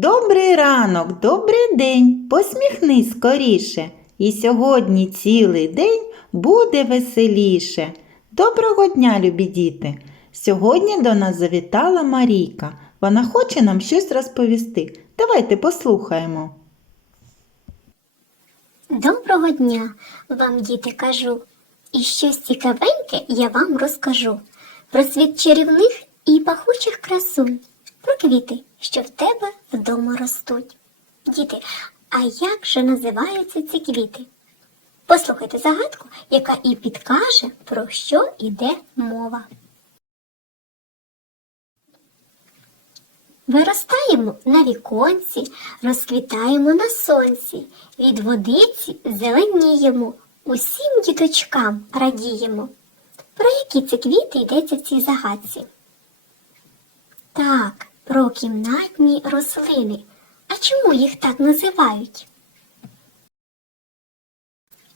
Добрий ранок, добрий день, посміхнись скоріше. І сьогодні цілий день буде веселіше. Доброго дня, любі діти! Сьогодні до нас завітала Марійка. Вона хоче нам щось розповісти. Давайте послухаємо. Доброго дня вам, діти, кажу. І щось цікавеньке я вам розкажу. Про світ чарівних і пахучих красунь, про квіти, що в тебе вдома ростуть. Діти, а як же називаються ці квіти? Послухайте загадку, яка і підкаже, про що йде мова. Виростаємо на віконці, розквітаємо на сонці, від водиці зеленіємо, усім діточкам радіємо. Про які це квіти йдеться в цій загадці? Так, про кімнатні рослини. А чому їх так називають?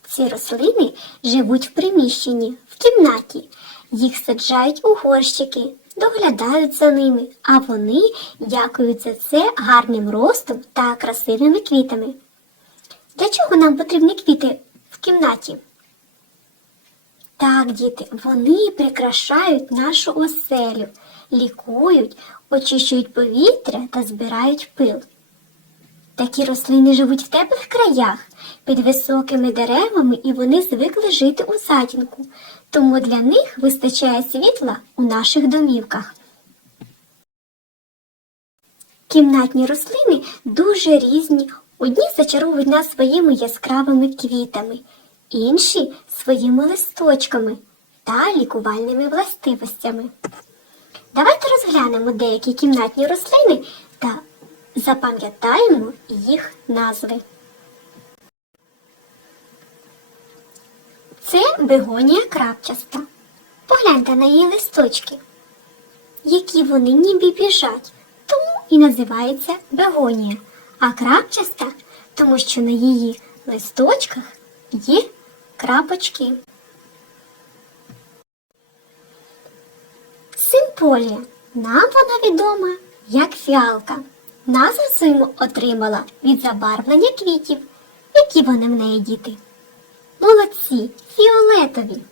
Ці рослини живуть в приміщенні, в кімнаті. Їх саджають у горщики, доглядають за ними, а вони дякують за це гарним ростом та красивими квітами. Для чого нам потрібні квіти в кімнаті? Так, діти, вони прикрашають нашу оселю, лікують, очищують повітря та збирають пил. Такі рослини живуть в теплих краях, під високими деревами, і вони звикли жити у затінку, тому для них вистачає світла у наших домівках. Кімнатні рослини дуже різні. Одні зачаровують нас своїми яскравими квітами, інші своїми листочками та лікувальними властивостями. Давайте розглянемо деякі кімнатні рослини та запам'ятаємо їх назви. Це бегонія крапчаста. Погляньте на її листочки. Які вони ніби біжать, тому і називається бегонія, а крапчаста, тому що на її листочках є крапочки. Симполія. Нам вона відома як фіалка. Назву свою отримала від забарвлення квітів. Які вони в неї діти? Молодці, фіолетові.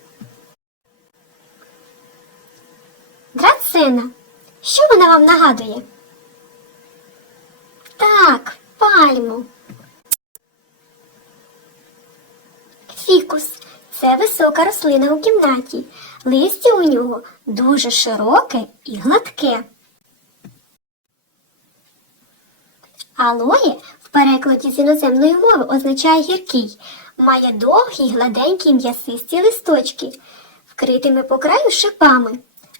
Драцена. Що вона вам нагадує? Так, пальму. Це висока рослина у кімнаті. Листя у нього дуже широке і гладке. Алоє в перекладі з іноземної мови означає гіркий, має довгі гладенькі м'ясисті листочки, вкритими по краю шипами.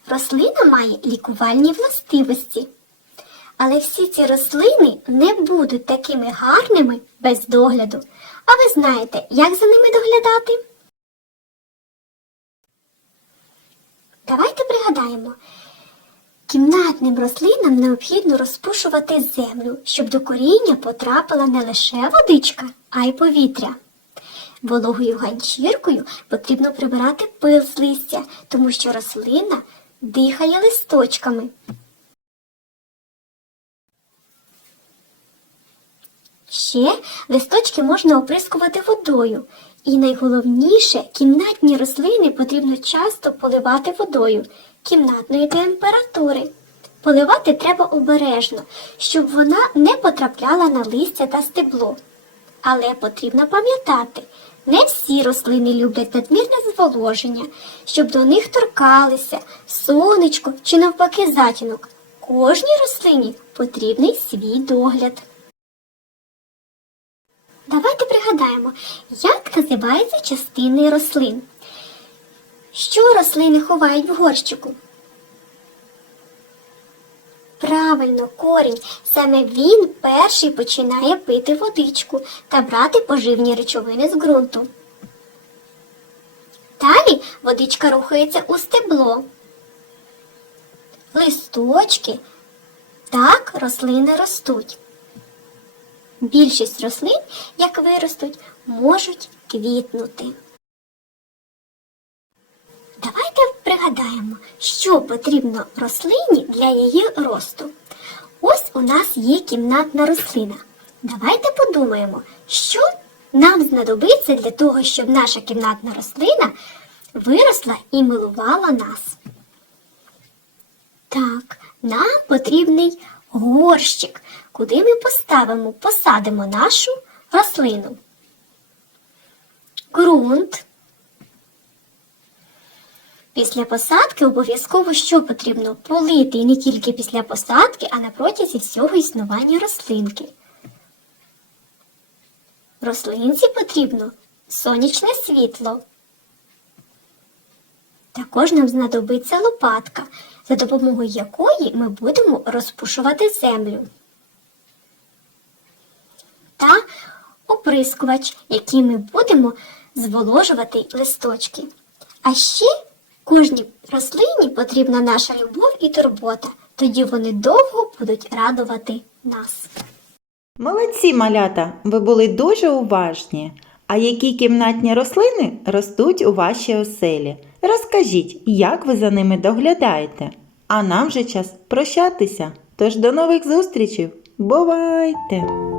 Рослина має лікувальні властивості. Але всі ці рослини не будуть такими гарними без догляду. А ви знаєте, як за ними доглядати? Давайте пригадаємо. Кімнатним рослинам необхідно розпушувати землю, щоб до коріння потрапила не лише водичка, а й повітря. Вологою ганчіркою потрібно прибирати пил з листя, тому що рослина дихає листочками. Ще листочки можна оприскувати водою. І найголовніше, кімнатні рослини потрібно часто поливати водою кімнатної температури. Поливати треба обережно, щоб вона не потрапляла на листя та стебло. Але потрібно пам'ятати, не всі рослини люблять надмірне зволоження, щоб до них торкалися сонечко чи навпаки затінок. Кожній рослині потрібний свій догляд. Давайте пригадаємо, як називаються частини рослин. Що рослини ховають в горщику? Правильно, корінь. Саме він перший починає пити водичку та брати поживні речовини з ґрунту. Далі водичка рухається у стебло. Листочки. Так рослини ростуть. Більшість рослин, як виростуть, можуть квітнути. Давайте пригадаємо, що потрібно рослині для її росту. Ось у нас є кімнатна рослина. Давайте подумаємо, що нам знадобиться для того, щоб наша кімнатна рослина виросла і милувала нас. Так, нам потрібний горщик, куди ми поставимо, посадимо нашу рослину. Ґрунт. Після посадки обов'язково що потрібно полити і не тільки після посадки, а на протязі всього існування рослинки. Рослинці потрібно сонячне світло. Також нам знадобиться лопатка, за допомогою якої ми будемо розпушувати землю. Та оприскувач, який ми будемо зволожувати листочки. А ще кожній рослині потрібна наша любов і турбота. Тоді вони довго будуть радувати нас. Молодці, малята, ви були дуже уважні. А які кімнатні рослини ростуть у вашій оселі? Розкажіть, як ви за ними доглядаєте? А нам вже час прощатися. Тож до нових зустрічей. Бувайте!